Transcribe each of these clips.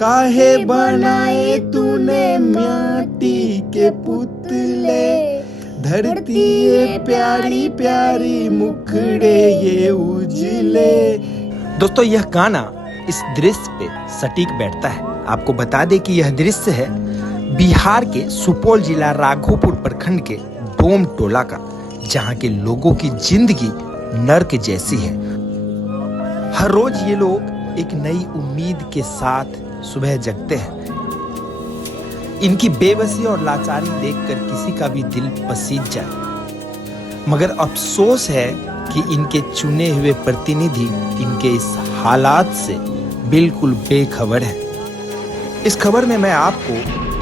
काहे बनाए तूने माटी के पुतले, धरती ये प्यारी प्यारी मुखड़े ये उजले। दोस्तों यह गाना इस दृश्य पे सटीक बैठता है। आपको बता दें कि यह दृश्य है बिहार के सुपौल जिला राघोपुर प्रखंड के डोम टोला का, जहां के लोगों की जिंदगी नर्क जैसी है। हर रोज ये लोग एक नई उम्मीद के साथ सुबह जगते हैं। इनकी बेबसी और लाचारी देखकर किसी का भी दिल पसीज जाए, मगर अफसोस है कि इनके चुने हुए प्रतिनिधि इनके इस हालात से बिल्कुल बेखबर है। इस खबर में मैं आपको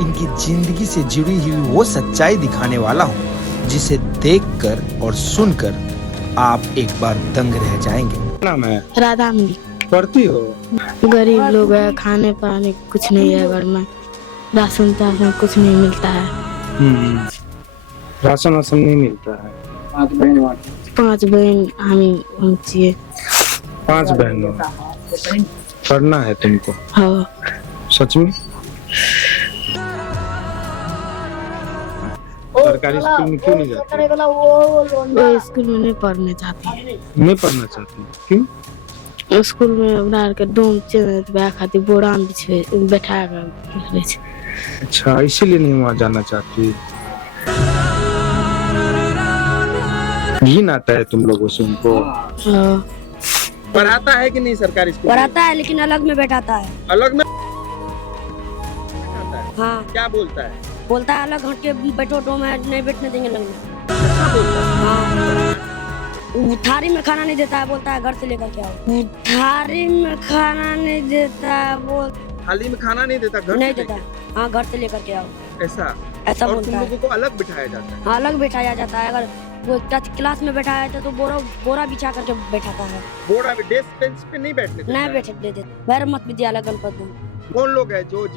इनकी जिंदगी से जुड़ी हुई वो सच्चाई दिखाने वाला हूँ, जिसे देखकर और सुनकर आप एक बार दंग रह जाएंगे। नाम है राधा मिली। पढ़ती हो? गरीब लोग है, खाने पाने कुछ नहीं है घर में, राशन ताशन कुछ नहीं मिलता है। राशन वासन नहीं मिलता है। 5 बहन हम चाहिए। 5 बहनों। पढ़ना है तुमको? हाँ। सच में? सरकारी स्कूल में क्यों नहीं जाती? वो स्कूल में नहीं पढ़ने चाहती। नहीं पढ़ना चाहती क्यों? स्कूल में बना के डोम चेंज खाती बोरा में बैठा कर। अच्छा, इसीलिए नहीं वहाँ जाना चाहती। घिन आता है तुम लोगों से उनको? पढ़ाता है कि नहीं सरकारी स्कूल? पढ़ाता है लेकिन अलग में बैठाता है। अलग में? हाँ। क्या बोलता है? बोलता है अलग हट के बैठो, डोम है नहीं बैठने देंगे अलग में। अच्छा बोलता है? हाँ। थारी में खाना नहीं देता है, बोलता है घर से लेकर के आओ। थारी में खाना नहीं देता है, बोल थाली में खाना नहीं देता, घर नहीं से देता। हाँ, घर से लेकर के आओ। ऐसा ऐसा और बोलता तुम है। लोगों को अलग बिठाया जाता है? हाँ, अलग बैठाया जाता है। अगर वो क्लास में बैठा है तो बोरा बिछा करके बैठाता है। बोरा भी डेस्क बेंच पे नहीं बैठने देता नहीं है? बैठे दे देते। वैर मत विद्यालय गणपत। कौन लोग है जो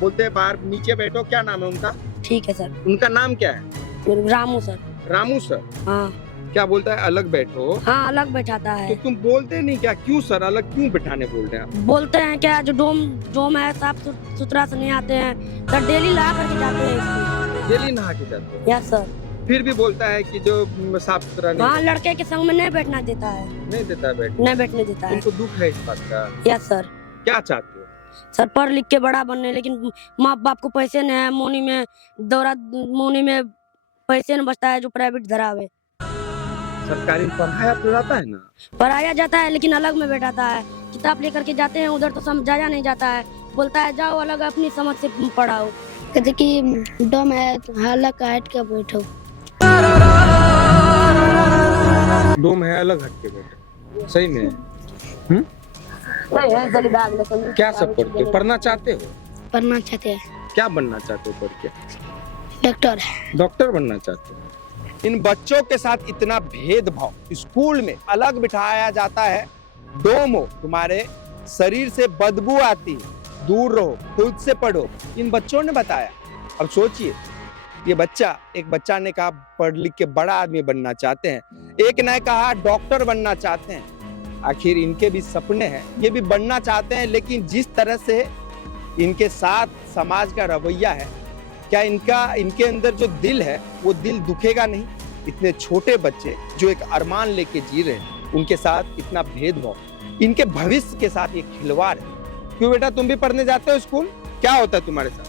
बोलते हैं बाहर नीचे बैठो? क्या नाम है उनका? ठीक है सर। उनका नाम क्या है? रामू सर। रामू सर? हाँ। क्या बोलता है अलग बैठो? हाँ, अलग बैठाता है। तो तुम बोलते नहीं क्या? क्यों सर अलग क्यों बिठाने बोल रहे हैं आप? बोलते हैं क्या, जो डोम है साफ सुथरा से नहीं आते हैं, सर डेली ला करके जाते हैं स्कूल। डेली नहा के जाते हैं? Yes sir. फिर भी बोलता है कि जो साफ सुथरा नहीं। हाँ, लड़के के संग में नहीं बैठना देता है। नहीं देता है नहीं बैठने देता है। तुमको दुख है इस बात का? Yes sir. क्या चाहते हो? सर पढ़ लिख के बड़ा बनने, लेकिन माँ बाप को पैसे नहीं है। मोनी में पैसे नहीं बचता है जो प्राइवेट धरावे। सरकारी पढ़ाया तो जाता है ना? पढ़ाया जाता है लेकिन अलग में बैठाता है। किताब लेकर के जाते हैं उधर तो समझाया नहीं जाता है। बोलता है जाओ अलग अपनी समझ से पढ़ाओ। कहते कि डोम है अलग हट के बैठो। डोम है अलग हट के बैठो? सही में? क्या सब पढ़ते हो? पढ़ना चाहते हो? पढ़ना चाहते हैं। क्या बनना चाहते हो पढ़ के? डॉक्टर। डॉक्टर बनना चाहते हो? इन बच्चों के साथ इतना भेदभाव, स्कूल में अलग बिठाया जाता है। डोम हो, तुम्हारे शरीर से बदबू आती है, दूर रहो, खुद से पढ़ो, इन बच्चों ने बताया। अब सोचिए, ये एक बच्चा ने कहा पढ़ लिख के बड़ा आदमी बनना चाहते हैं, एक ने कहा डॉक्टर बनना चाहते हैं। आखिर इनके भी सपने हैं, ये भी बनना चाहते हैं, लेकिन जिस तरह से इनके साथ समाज का रवैया है, क्या इनके अंदर जो दिल है वो दिल दुखेगा नहीं? इतने छोटे बच्चे जो एक अरमान लेके जी रहे हैं, उनके साथ इतना भेदभाव, इनके भविष्य के साथ ये खिलवाड़ है। क्यों बेटा, तुम भी पढ़ने जाते हो स्कूल? क्या होता है तुम्हारे साथ?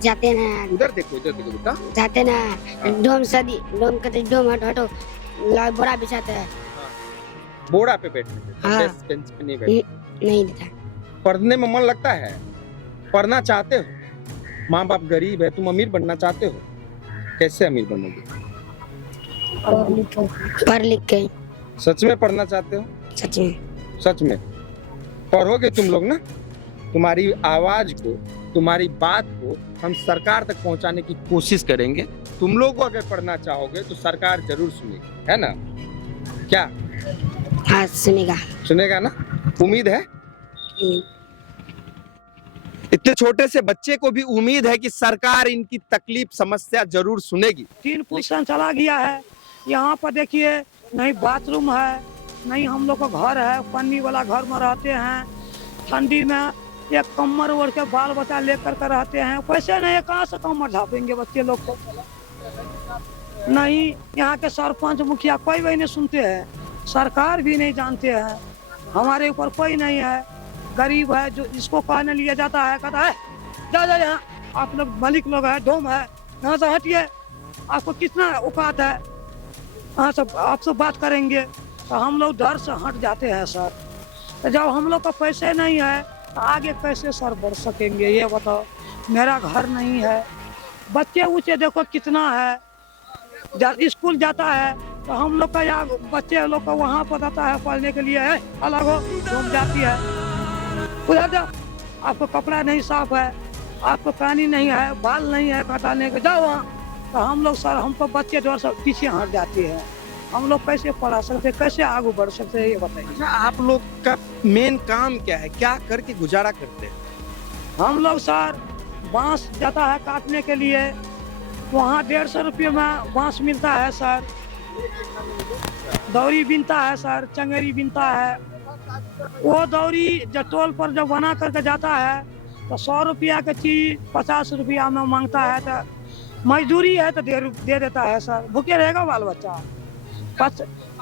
जाते ना, उधर देखो बेटा। जाते ना। डोम कहते डोम हटो, बोरा बिछाते हैं। बोरा पे बैठने देते हैं, हाँ। डेस्क बेंच पे नहीं बैठते? नहीं देता। पढ़ने में मन लगता है? पढ़ना चाहते हो? माँ बाप गरीब है, तुम अमीर बनना चाहते हो? कैसे अमीर बनोगे? पढ़ लिख के। सच में पढ़ना चाहते हो? सच में। सच में पढ़ोगे तुम लोग ना? तुम्हारी आवाज को, तुम्हारी बात को हम सरकार तक पहुंचाने की कोशिश करेंगे। तुम लोग को अगर पढ़ना चाहोगे तो सरकार जरूर सुनेगी, है ना? क्या? हाँ, सुनेगा ना? उम्मीद है? इतने छोटे से बच्चे को भी उम्मीद है कि सरकार इनकी तकलीफ समस्या जरूर सुनेगी। 3 पोजीशन चला गया है। यहाँ पर देखिए, नहीं बाथरूम है, नहीं हम लोग का घर है, पन्नी वाला घर में रहते हैं। ठंडी में एक कमर ओढ़ के बाल बच्चा लेकर के रहते हैं। पैसे नहीं, कहाँ से कमर झापेंगे बच्चे लोग को? नहीं, यहाँ के सरपंच मुखिया कोई भी नहीं सुनते हैं, सरकार भी नहीं जानते हैं, हमारे ऊपर कोई नहीं है। गरीब है जो इसको कहने लिया जाता है, कहता है जा जा यहाँ, आप लोग मालिक लोग है, डोम है, यहाँ से हटिए, आपको कितना औकात है, हाँ सब आपसे बात करेंगे। तो हम लोग डर से हट जाते हैं सर। तो जब हम लोग का पैसे नहीं है तो आगे कैसे सर बढ़ सकेंगे ये बताओ। मेरा घर नहीं है, बच्चे ऊँचे देखो कितना है, स्कूल जाता है तो हम लोग का यहाँ बच्चे लोग का वहाँ पर आता है पढ़ने के लिए, है अलग हो घूम जाती है, उधर जाओ, आपको कपड़ा नहीं साफ है, आपको पानी नहीं है, बाल नहीं है कटाने के, जाओ वहाँ। तो हम लोग सर हमको बच्चे डर से पीछे हट जाते हैं, हम लोग कैसे पढ़ा सकते, कैसे आगे बढ़ सकते हैं ये बताइए। अच्छा, आप लोग का मेन काम क्या है, क्या करके गुजारा करते हैं? हम लोग सर बांस जाता है काटने के लिए, वहाँ 150 रुपये में बांस मिलता है सर। दौरी बिनता है सर, चंगेरी बिनता है, वो दौरी जब टोल पर जब बना करके जाता है तो 100 रुपया की चीज 50 रुपया में मांगता है, तो मजदूरी है तो दे देता है सर, भूखे रहेगा बाल बच्चा,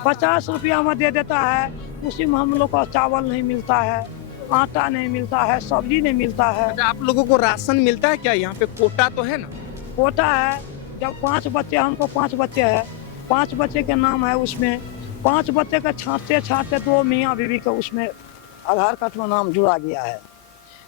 50 रुपया में दे देता है। उसी में हम लोग को चावल नहीं मिलता है, आटा नहीं मिलता है, सब्जी नहीं मिलता है। अच्छा, आप लोगों को राशन मिलता है क्या? यहाँ पे कोटा तो है ना? कोटा है, जब 5 बच्चे, हमको 5 बच्चे हैं, 5 बच्चे के नाम है उसमें, 5 बच्चे का छाँटते छाँटते 2 मियाँ बीवी का उसमें आधार कार्ड में नाम जुड़ा गया है।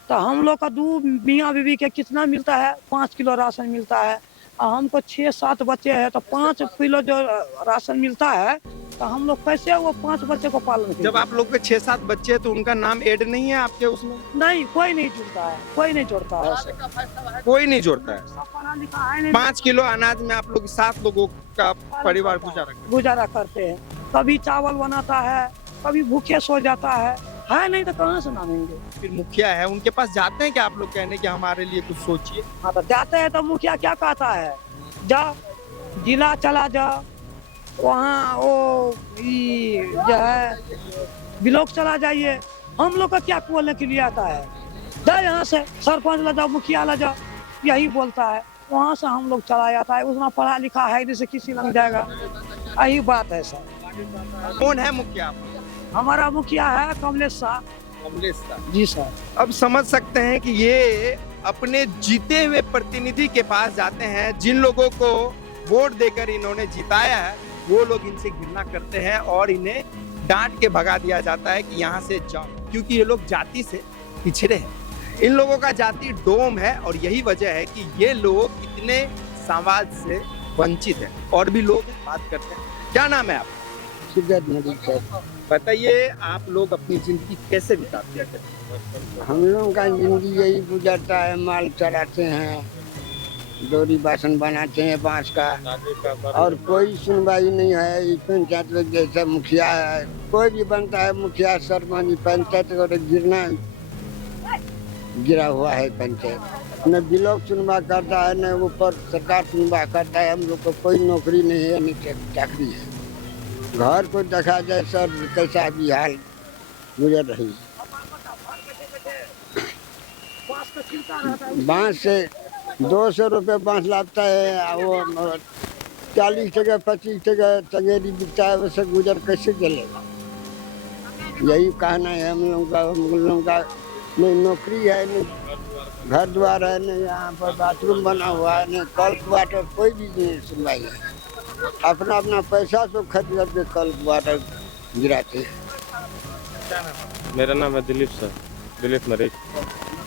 तो हम लोग का 2 मियाँ बीवी के कितना मिलता है, 5 किलो राशन मिलता है, और हमको 6-7 बच्चे हैं तो 5 किलो जो राशन मिलता है, तो हम लोग कैसे वो 5 बच्चे को पालन करेंगे? जब आप लोग के 6-7 बच्चे हैं तो उनका नाम ऐड नहीं है आपके उसमें? नहीं, कोई नहीं जुड़ता है, कोई नहीं जोड़ता है, कोई नहीं जोड़ता है। सब पढ़ा लिखा है नहीं, 5 किलो अनाज में आप लोग 7 लोगों का परिवार गुजारा करते हैं। कभी चावल बनाता है, कभी भूखे सो जाता है नहीं तो कहाँ से मांगेंगे? फिर मुखिया है, उनके पास जाते हैं कि आप लोग कहने कि हमारे लिए कुछ सोचिए? हाँ तो जाते हैं तो मुखिया क्या कहता है, जाओ जिला चला जाओ, वहाँ वो जो है ब्लॉक चला जाइए, हम लोग का क्या बोलने के लिए आता है, जाओ यहाँ से सरपंच ला जाओ, मुखिया ला जाओ, यही बोलता है। वहाँ से हम लोग चला जाता है, उतना पढ़ा लिखा है जैसे किसी लग जाएगा, यही बात है सर। कौन है मुखिया? हमारा मुखिया है कमलेश शाह। कमलेश शाह जी सर। अब समझ सकते हैं कि ये अपने जीते हुए प्रतिनिधि के पास जाते हैं, जिन लोगों को वोट देकर इन्होंने जिताया है वो लोग इनसे घृणा करते हैं और इन्हें डांट के भगा दिया जाता है कि यहाँ से जाओ, क्योंकि ये लोग जाति से पिछड़े हैं। इन लोगों का जाति डोम है और यही वजह है कि ये लोग इतने समाज से वंचित हैं। और भी लोग बात करते हैं। क्या नाम है आप? सिद्धार्थ नदी सर। बताइए, आप लोग अपनी जिंदगी कैसे बिताते हैं? हम लोगों का जिंदगी यही गुजरता है, माल चराते हैं, डोरी बासन बनाते हैं बांस का, और कोई सुनवाई नहीं है। इस पंचायत में जैसा मुखिया है, कोई भी बनता है मुखिया सरपंच, पंचायत को गिरा हुआ है पंचायत, न ब्लॉक सुनवा करता है, न ऊपर सरकार सुनवा करता है। हम लोग को कोई नौकरी नहीं है, न चाकरी है। घर को देखा जाए सर कैसा भी हाल गुजर रही है। बांस से 200 रुपये बांस लाता है, वो 40 टका 25 टका चंगेरी बिकता है, वैसे गुजर कैसे चलेगा? यही कहना है हम लोगों का। नहीं नौकरी है, नहीं घर द्वार है, नहीं यहाँ पर बाथरूम बना हुआ है, नहीं कल वाटर, कोई भी नहीं सुनवाई है। अपना अपना पैसा तो खर्च करके कल वाटर गिराते हैं। मेरा नाम है दिलीप सर, दिलीप मरीज।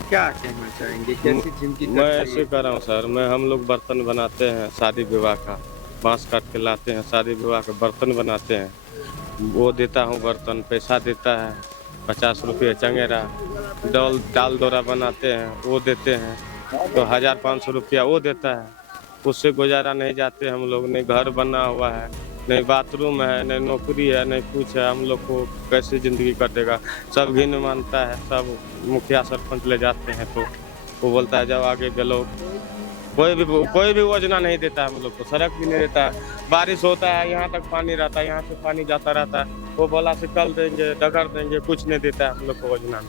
क्या कहना चाहेंगे, कैसी जिंदगी? मैं ऐसे कर रहा हूँ सर, हम लोग बर्तन बनाते हैं शादी विवाह का, बांस काट के लाते हैं, शादी विवाह के बर्तन बनाते हैं, वो देता हूँ बर्तन, पैसा देता है 50 रुपये चंगेरा, दाल दौरा बनाते हैं वो देते हैं, तो 1500 रुपया वो देता है, उससे गुजारा नहीं जाते हम लोग। नहीं घर बना हुआ है, नहीं बाथरूम है, नहीं नौकरी है, नहीं कुछ है। हम लोग को कैसे ज़िंदगी कटेगा? सब घिन मानता है, सब मुखिया सरपंच ले जाते हैं तो वो बोलता है जाओ आगे चलो। कोई भी योजना नहीं देता हम लोग को, सड़क भी नहीं देता है। बारिश होता है यहाँ तक पानी रहता है, यहाँ से पानी जाता रहता है, वो बोला से कल देंगे, डगर देंगे, कुछ नहीं देता है हम लोग को योजना।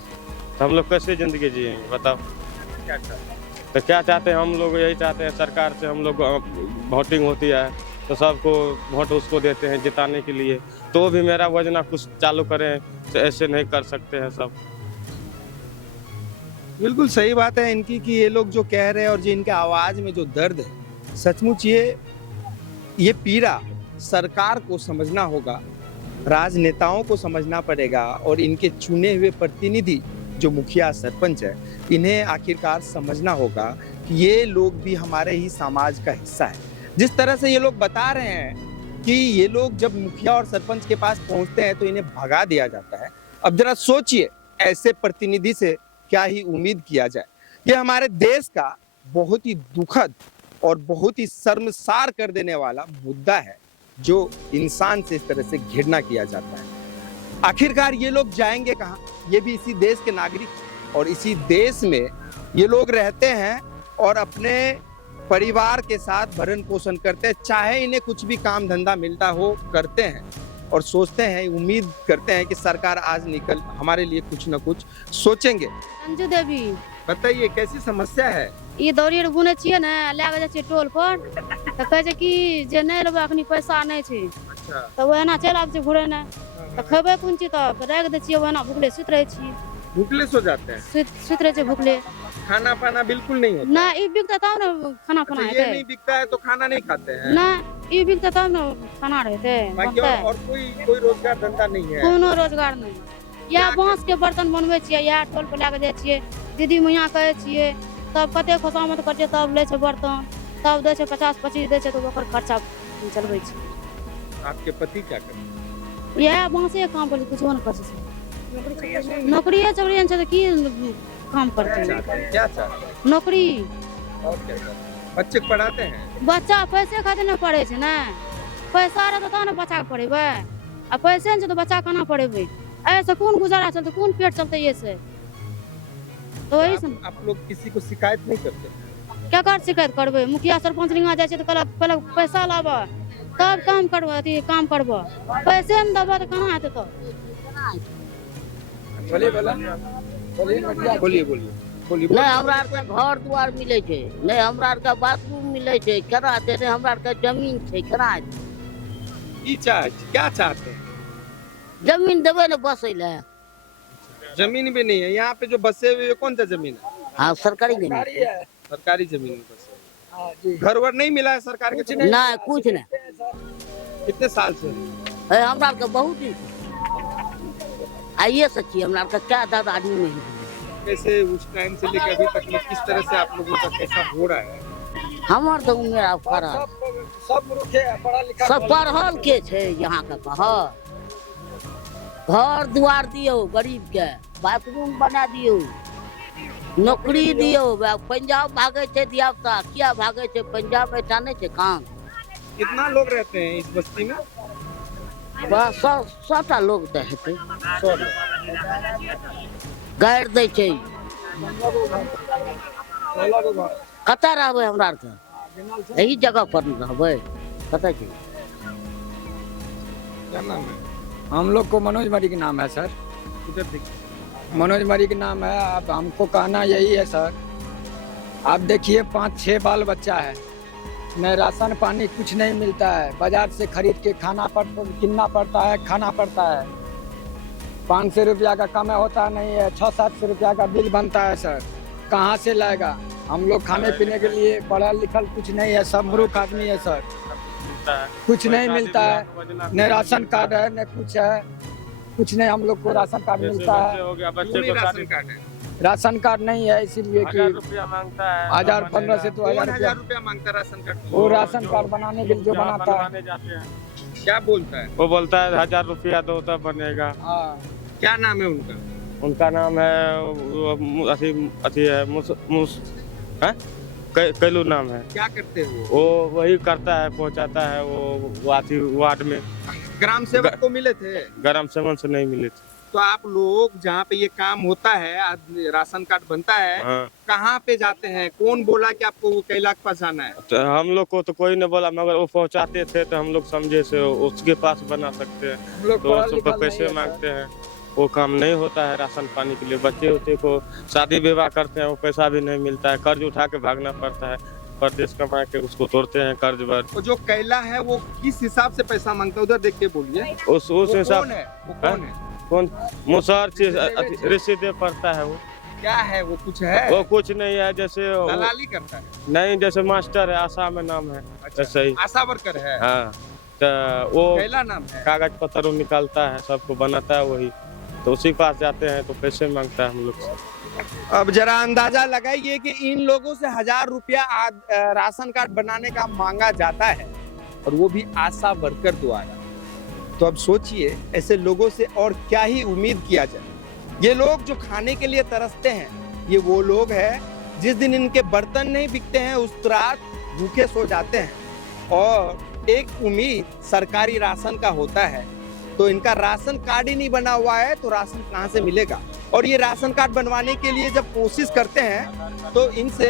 तो हम लोग कैसे जिंदगी जिएंगे बताओ। तो क्या चाहते हैं हम लोग, यही चाहते हैं सरकार से हम लोग वोटिंग होती है तो सबको वोट उसको देते हैं जिताने के लिए, तो भी मेरा योजना कुछ चालू करें, तो ऐसे नहीं कर सकते हैं सब। बिल्कुल सही बात है इनकी कि ये लोग जो कह रहे हैं और जो इनके आवाज में जो दर्द है, सचमुच ये पीड़ा सरकार को समझना होगा, राजनेताओं को समझना पड़ेगा और इनके चुने हुए प्रतिनिधि जो मुखिया सरपंच है, इन्हें आखिरकार समझना होगा कि ये लोग भी हमारे ही समाज का हिस्सा है। जिस तरह से ये लोग बता रहे हैं कि ये लोग जब मुखिया और सरपंच के पास पहुंचते हैं तो इन्हें भगा दिया जाता है। अब जरा सोचिए, ऐसे प्रतिनिधि से क्या ही उम्मीद किया जाए। ये हमारे देश का बहुत ही दुखद और बहुत ही शर्मसार कर देने वाला मुद्दा है जो इंसान से इस तरह से घृणा किया जाता है। आखिरकार ये लोग जाएंगे कहाँ? ये भी इसी देश के नागरिक और इसी देश में ये लोग रहते हैं और अपने परिवार के साथ भरण पोषण करते हैं। चाहे इन्हें कुछ भी काम धंधा मिलता हो, करते हैं और सोचते हैं, उम्मीद करते हैं कि सरकार आज निकल हमारे लिए कुछ न कुछ सोचेंगे। अंजू देवी, बताइए कैसी समस्या है? ये दौड़िए घूमे छिए ना, लए जाए छिए टोल पर तो कहे छै कि जे नहीं लेबै अखनी पैसा नहीं छै, अच्छा, तो ओहिना चलि आबै छै घुरे ने, तो खेबै कोन चीज, तो राखि दै छियै ओहिना भुखले सुति रहे छियै, भूखले सो जाते हैं, सुति रहे छियै भुखले। खाना पाना बिल्कुल नहीं होता। ना ई बिकता तब ना खाना अच्छा, पीना ये हेतै, नहीं बिकता है तो खाना नहीं खाते हैं। ना ई बिकता तब ना खाना रहते बाकी और कोई रोजगार धंधा नहीं है। कोनो रोजगार नहीं। या बांस के बर्तन बनबै छियै, या टोल पर लए जाय छियै, दीदी मैया कहै छियै, तब कते खोसामत कर छै, तब लै छै बर्तन, तब दै छै 50-25 दै छै, तो ओकर खर्चा चलबै छै। आपके पति क्या करते हैं? यह बांसे काम पर कुछ नहीं कर सकते, नौकरी चोरी छै तो की काम करते चाहते हैं? क्या चाहते हैं? नौकरी। और क्या चाहते हैं? बच्चे को पढ़ाते हैं? बच्चा पैसे खातिर नहीं पढ़े छै ना, पैसा रहता तब ना बच्चा के पढ़ेबै, आ पैसे नहीं छै तो बच्चा केना पढ़ेबै? ऐसे कौन गुजारा चलते, कौन पेट चलते ये से? तो वही से आप लोग किसी को शिकायत नहीं करते? क्या कर शिकायत करबै? मुखिया सरपंच लिंगा जाय छै तो कहलक पहले पैसा लाबा तब काम करबा, अथी काम करबा, पैसे नहीं देबा तो केना हेतै? तो बोलिए नहीं हमरा आर के घर दुआर मिले छै, नहीं हमरा आर के बाथरूम मिले छै, केना हेतै? नहीं हमरा आर के जमीन छै, केना हेतै? क्या चाहते हैं? जमीन देबै ने बसै ले। जमीन भी नहीं है यहाँ पे, जो बसे हुए हैं, कौन सा जमीन है? हाँ सरकारी जमीन है। सरकारी जमीन में बसे। घर वर नहीं मिला है सरकार के? नहीं कुछ नहीं। कितने साल से? हमरा आर के बहुत दिन से आइए सच्ची, हमरा आर के क्या दादा आदमी नहीं। कैसे उस टाइम से लेकर अभी तक में किस तरह से आप लोगों का कैसा हो रहा है? हमार तो उम्र आप पढ़ल, सब पढ़ल के छै यहाँ के कहल, घर दुआर दियो गरीब के, बाथरूम बना दियो, नौकरी दियो। पंजाब भागे छै धिया पुता, किया भागे छै पंजाब? बैठा नहीं छै काम। कितना लोग रहते हैं इस बस्ती में? बस 100टा लोग तो हेतै। 100 लोग। गाड़ि दै छै, कतऽ रहबै हमरा आर के? यही जगह पर रहबै, कतऽ छै? क्या नाम है? हम लोग को मनोज मरी नाम है सर, इधर देखिए। मनोज मरी नाम है। अब हमको कहना यही है सर, आप देखिए 5-6 बाल बच्चा है, न राशन पानी कुछ नहीं मिलता है, बाजार से खरीद के किनना पड़ता है, खाना पड़ता है। 500 रुपया का कमाई होता नहीं है, 600-700 रुपया का बिल बनता है सर, कहाँ से लाएगा? हम लोग खाने पीने के लिए पढ़ा लिखल कुछ नहीं है, सब मूर्ख आदमी है सर, कुछ नहीं मिलता है, न राशन कार्ड है न कुछ है, कुछ नहीं। हम लोग को राशन कार्ड मिलता है, राशन कार्ड है? राशन कार्ड नहीं है, इसीलिए कि 1000 मांगता है, 1015 से तो 1000 रुपया मांगता है राशन कार्ड। वो राशन कार्ड बनाने के लिए जो बनाता है। क्या बोलता है? वो बोलता है 1000 रुपया दो तब बनेगा। हाँ। क्या नाम है उनका? उनका नाम है अथी है कैलू नाम है। क्या करते हो? वो वही करता है, पहुंचाता है, वो आती वार्ड में। ग्राम सेवक को मिले थे? ग्राम सेवक से नहीं मिले थे। तो आप लोग जहाँ पे ये काम होता है, राशन कार्ड बनता है, हाँ। कहाँ पे जाते हैं? कौन बोला कि आपको कैला के पास जाना है? तो हम लोग को तो कोई नहीं बोला, मगर वो पहुंचाते थे तो हम लोग समझे से उसके पास बना सकते हैं, हम लोग तो पढ़ा उसको लिखा नहीं पैसे है सर। मांगते हैं। वो काम नहीं होता है राशन पानी के लिए। बच्चे उच्चे को शादी विवाह करते हैं, वो पैसा भी नहीं मिलता है, कर्ज उठा के भागना पड़ता है, परदेश कमा के उसको तोड़ते हैं कर्ज पर। वो जो कैला है वो किस हिसाब से पैसा मांगता है, उधर देख के बोलिए। उस हिसाब कौन है, वो कौन है? कौन मुसहर चीज रिश्ते दे पड़ता है। वो क्या है, वो कुछ है? वो कुछ नहीं है, जैसे दलाली करता है? नहीं, जैसे मास्टर है, आशा में नाम है। अच्छा, ऐसे ही आशा वर्कर है? हाँ, तो वो कैला नाम है? कागज पत्र निकालता है, सबको बनाता है वही, तो उसी के पास जाते हैं तो पैसे मांगता है हम लोग से। अब जरा अंदाजा लगाइए कि इन लोगों से 1000 रुपया राशन कार्ड बनाने का मांगा जाता है, और वो भी आशा वर्कर द्वारा। तो अब सोचिए ऐसे लोगों से और क्या ही उम्मीद किया जाए। ये लोग जो खाने के लिए तरसते हैं, ये वो लोग हैं जिस दिन इनके बर्तन नहीं बिकते हैं उस रात भूखे सो जाते हैं। और एक उम्मीद सरकारी राशन का होता है, तो इनका राशन कार्ड ही नहीं बना हुआ है तो राशन कहाँ से मिलेगा। और ये राशन कार्ड बनवाने के लिए जब कोशिश करते हैं तो इनसे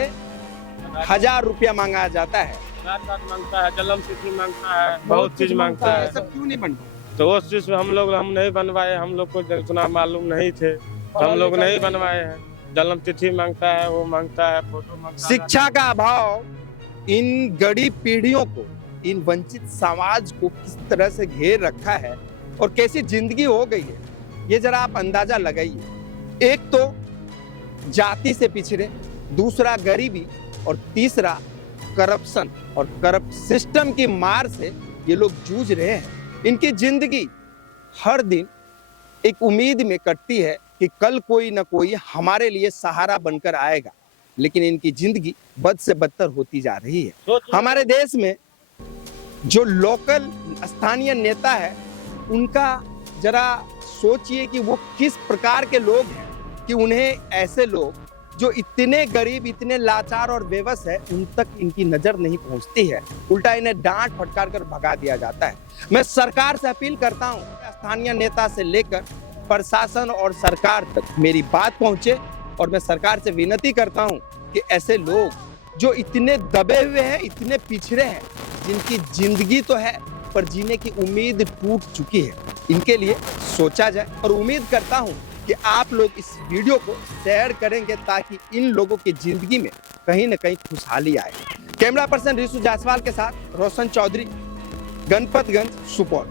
1000 रुपया मांगा जाता है। मांगता है, जन्म तिथि मांगता है, बहुत चीज मांगता है। सब क्यों नहीं बनता? तो उस चीज हम नहीं बनवाए, हम लोग को इतना मालूम नहीं थे, हम लोग नहीं बनवाए हैं। जन्म तिथि मांगता है, वो मांगता है, फोटो मांगता है। शिक्षा का अभाव इन गरीब पीढ़ियों को, इन वंचित समाज को किस तरह से घेर रखा है और कैसी जिंदगी हो गई है, ये जरा आप अंदाजा लगाइए। एक तो जाति से पिछड़े, दूसरा गरीबी, और तीसरा करप्शन और करप्ट सिस्टम की मार से ये लोग जूझ रहे हैं। इनकी जिंदगी हर दिन एक उम्मीद में कटती है कि कल कोई न कोई हमारे लिए सहारा बनकर आएगा, लेकिन इनकी जिंदगी बद से बदतर होती जा रही है। हमारे देश में जो लोकल स्थानीय नेता है, उनका जरा सोचिए कि वो किस प्रकार के लोग हैं कि उन्हें ऐसे लोग जो इतने गरीब, इतने लाचार और बेबस है, उन तक इनकी नजर नहीं पहुंचती है, उल्टा इन्हें डांट फटकार कर भगा दिया जाता है। मैं सरकार से अपील करता हूं, स्थानीय नेता से लेकर प्रशासन और सरकार तक मेरी बात पहुंचे, और मैं सरकार से विनती करता हूं कि ऐसे लोग जो इतने दबे हुए हैं, इतने पिछड़े हैं, जिनकी जिंदगी तो है पर जीने की उम्मीद टूट चुकी है, इनके लिए सोचा जाए। और उम्मीद करता हूं कि आप लोग इस वीडियो को शेयर करेंगे ताकि इन लोगों की जिंदगी में कहीं न कहीं खुशहाली आए। कैमरा पर्सन रिशु जायसवाल के साथ रोशन चौधरी, गणपतगंज, सुपौल।